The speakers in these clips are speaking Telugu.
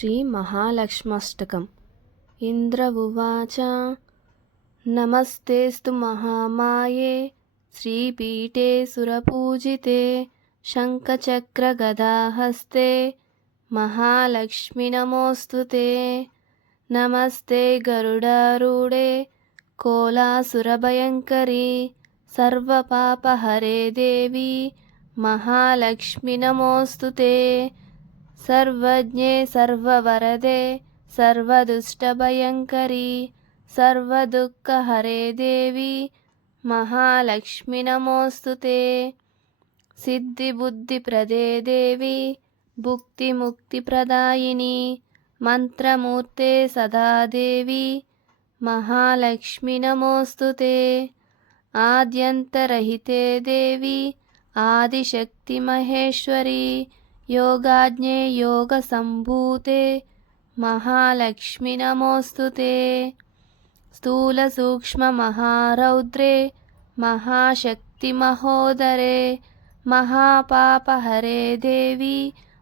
శ్రీ మహాలక్ష్మాష్టకం. ఇంద్ర ఉవాచ నమస్తేస్తు మహామాయే శ్రీపీఠే సురపూజితే శంఖచక్రగదాహస్తే మహాలక్ష్మి నమోస్తుతే. నమస్తే గరుడారూఢే కోలాసురభయంకరీ సర్వపాపహరే దేవి మహాలక్ష్మి నమోస్తుతే. సర్వజ్ఞే సర్వవరదే సర్వదుష్టభయంకరీ సర్వదుఃఖహరే దేవి మహాలక్ష్మి నమోస్తుతే. సిద్ధిబుద్ధిప్రదే దేవి భుక్తిముక్తిప్రదాయిని మంత్రమూర్తే సదా దేవి మహాలక్ష్మి నమోస్తుతే. ఆద్యంతరహితే దేవి ఆదిశక్తి మహేశ్వరి యోగాజ్ఞే యోగ సంభూతే మహాలక్ష్మి నమోస్తుతే. స్థూల సూక్ష్మ మహారౌద్రే మహాశక్తి మహోదరే మహాపాపహరే దేవి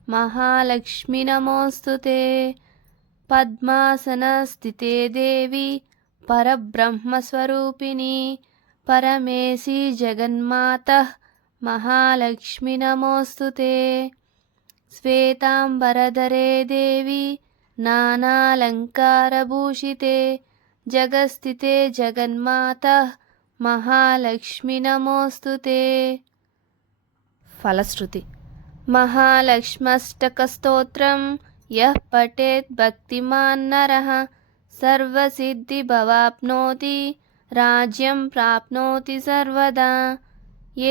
మహాలక్ష్మి నమోస్తుతే. పద్మాసన స్థితే దేవి పరబ్రహ్మస్వరూపిణి పరమేశి జగన్మాతః మహాలక్ష్మి నమోస్తుతే. శ్వేతాంబరధరే దేవి నానాలంకారభూషితే జగస్థితే జగన్మాతః మహాలక్ష్మి నమోస్తుతే. ఫలశ్రుతి. మహాలక్ష్మష్టకస్తోత్రం యః పఠేత్ భక్తిమాన్ నరః సర్వసిద్ధిభవాప్నోతి రాజ్యం ప్రాప్నోతి సర్వదా.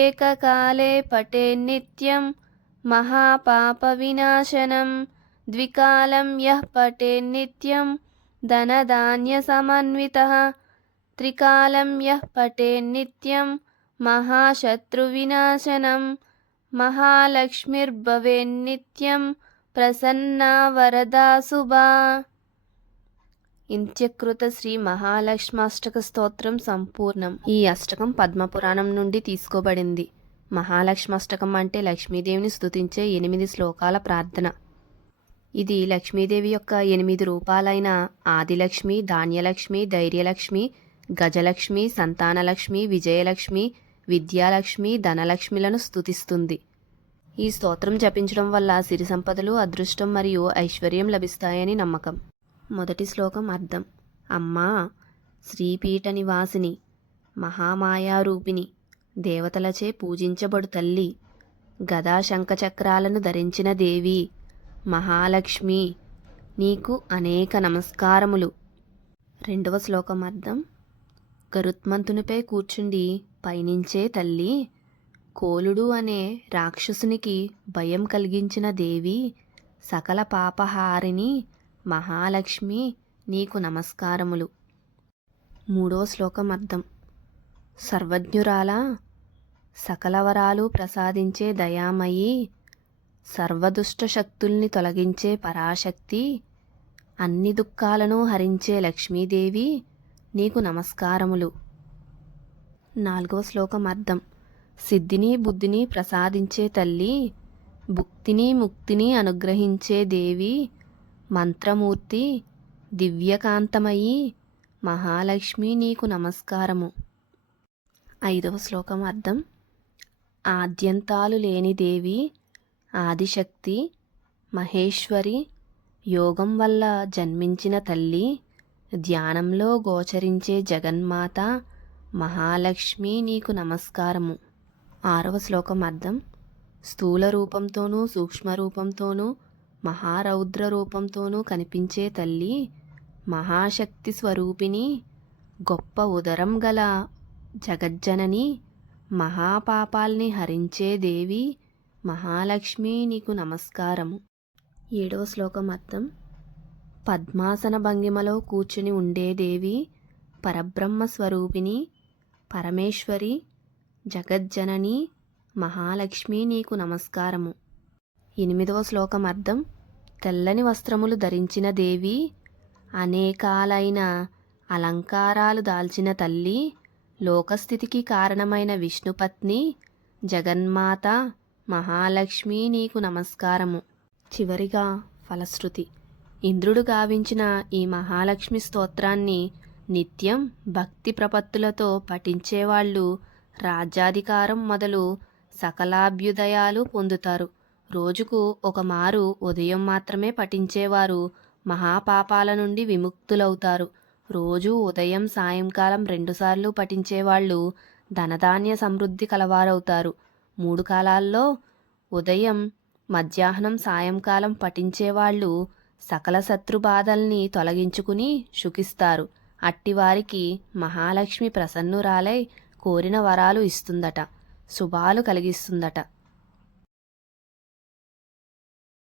ఏకకాలే పఠేన్నిత్యం మహాపాపవినాశనం ద్వికాలం యః పఠేన్నిత్యం ధనధాన్యసమన్వితః త్రికాలం యః పఠేన్నిత్యం మహాశత్రువినాశనం మహాలక్ష్మిర్భవేన్నిత్యం ప్రసన్నా వరదా శుభా. ఇంత్యకృత శ్రీ మహాలక్ష్మాష్టక స్తోత్రం సంపూర్ణం. ఈ అష్టకం పద్మపురాణం నుండి తీసుకోబడింది. మహాలక్ష్మాష్టకం అంటే లక్ష్మీదేవిని స్తుతించే 8 శ్లోకాల ప్రార్థన. ఇది లక్ష్మీదేవి యొక్క 8 రూపాలైన ఆదిలక్ష్మి, ధాన్యలక్ష్మి, ధైర్యలక్ష్మి, గజలక్ష్మి, సంతానలక్ష్మి, విజయలక్ష్మి, విద్యాలక్ష్మి, ధనలక్ష్మిలను స్తుతిస్తుంది. ఈ స్తోత్రం జపించడం వల్ల సిరి సంపదలు, అదృష్టం మరియు ఐశ్వర్యం లభిస్తాయని నమ్మకం. మొదటి శ్లోకం అర్థం. అమ్మా, శ్రీపీఠ నివాసిని, మహామాయారూపిణి, దేవతలచే పూజించబడు తల్లి, గదా శంఖచక్రాలను ధరించిన దేవి మహాలక్ష్మి, నీకు అనేక నమస్కారములు. రెండవ శ్లోకం అర్థం. గరుత్మంతునిపై కూర్చుండి పయనించే తల్లి, కోలుడు అనే రాక్షసునికి భయం కలిగించిన దేవి, సకల పాపహారిణి మహాలక్ష్మి, నీకు నమస్కారములు. మూడవ శ్లోకం అర్థం. సర్వజ్ఞురాల, సకల వరాలు ప్రసాదించే దయామయి, సర్వదుష్ట శక్తుల్ని తొలగించే పరాశక్తి, అన్ని దుఃఖాలను హరించే లక్ష్మీదేవి, నీకు నమస్కారములు. నాలుగవ శ్లోకం అర్థం. సిద్ధిని బుద్ధిని ప్రసాదించే తల్లి, భుక్తిని ముక్తిని అనుగ్రహించే దేవి, మంత్రమూర్తి, దివ్యకాంతమయి మహాలక్ష్మి, నీకు నమస్కారము. ఐదవ శ్లోకం అర్థం. ఆద్యంతాలు లేని దేవి, ఆదిశక్తి, మహేశ్వరి, యోగం వల్ల జన్మించిన తల్లి, ధ్యానంలో గోచరించే జగన్మాత మహాలక్ష్మి, నీకు నమస్కారము. ఆరవ శ్లోకం అర్థం. స్థూల రూపంతోనూ సూక్ష్మ రూపంతోనూ మహారౌద్ర రూపంతోనూ కనిపించే తల్లి, మహాశక్తి స్వరూపిణి, గొప్ప ఉదరం గల జగజ్జనని, మహాపాపాల్ని హరించే దేవి మహాలక్ష్మి, నీకు నమస్కారము. ఏడవ శ్లోకం అర్థం. పద్మాసన భంగిమలో కూర్చుని ఉండే దేవి, పరబ్రహ్మ స్వరూపిణి, పరమేశ్వరి, జగజ్జనని మహాలక్ష్మి, నీకు నమస్కారము. ఎనిమిదవ శ్లోకం అర్థం. తెల్లని వస్త్రములు ధరించిన దేవి, అనేకాలైన అలంకారాలు దాల్చిన తల్లి, లోకస్థితికి కారణమైన విష్ణుపత్ని, జగన్మాత మహాలక్ష్మి, నీకు నమస్కారము. చివరిగా ఫలశ్రుతి. ఇంద్రుడు గావించిన ఈ మహాలక్ష్మి స్తోత్రాన్ని నిత్యం భక్తి ప్రపత్తులతో పఠించేవాళ్ళు రాజ్యాధికారం మొదలు సకలాభ్యుదయాలు పొందుతారు. రోజుకు ఒక మారు ఉదయం మాత్రమే పఠించేవారు మహాపాపాల నుండి విముక్తులవుతారు. రోజు ఉదయం సాయంకాలం 2 సార్లు పఠించేవాళ్ళు ధనధాన్య సమృద్ధి కలవారవుతారు. 3 కాలాల్లో ఉదయం, మధ్యాహ్నం, సాయంకాలం పఠించేవాళ్ళు సకల శత్రుబాధల్ని తొలగించుకుని సుఖిస్తారు. అట్టివారికి మహాలక్ష్మి ప్రసన్నురాలై కోరిన వరాలు ఇస్తుందట, శుభాలు కలిగిస్తుందట.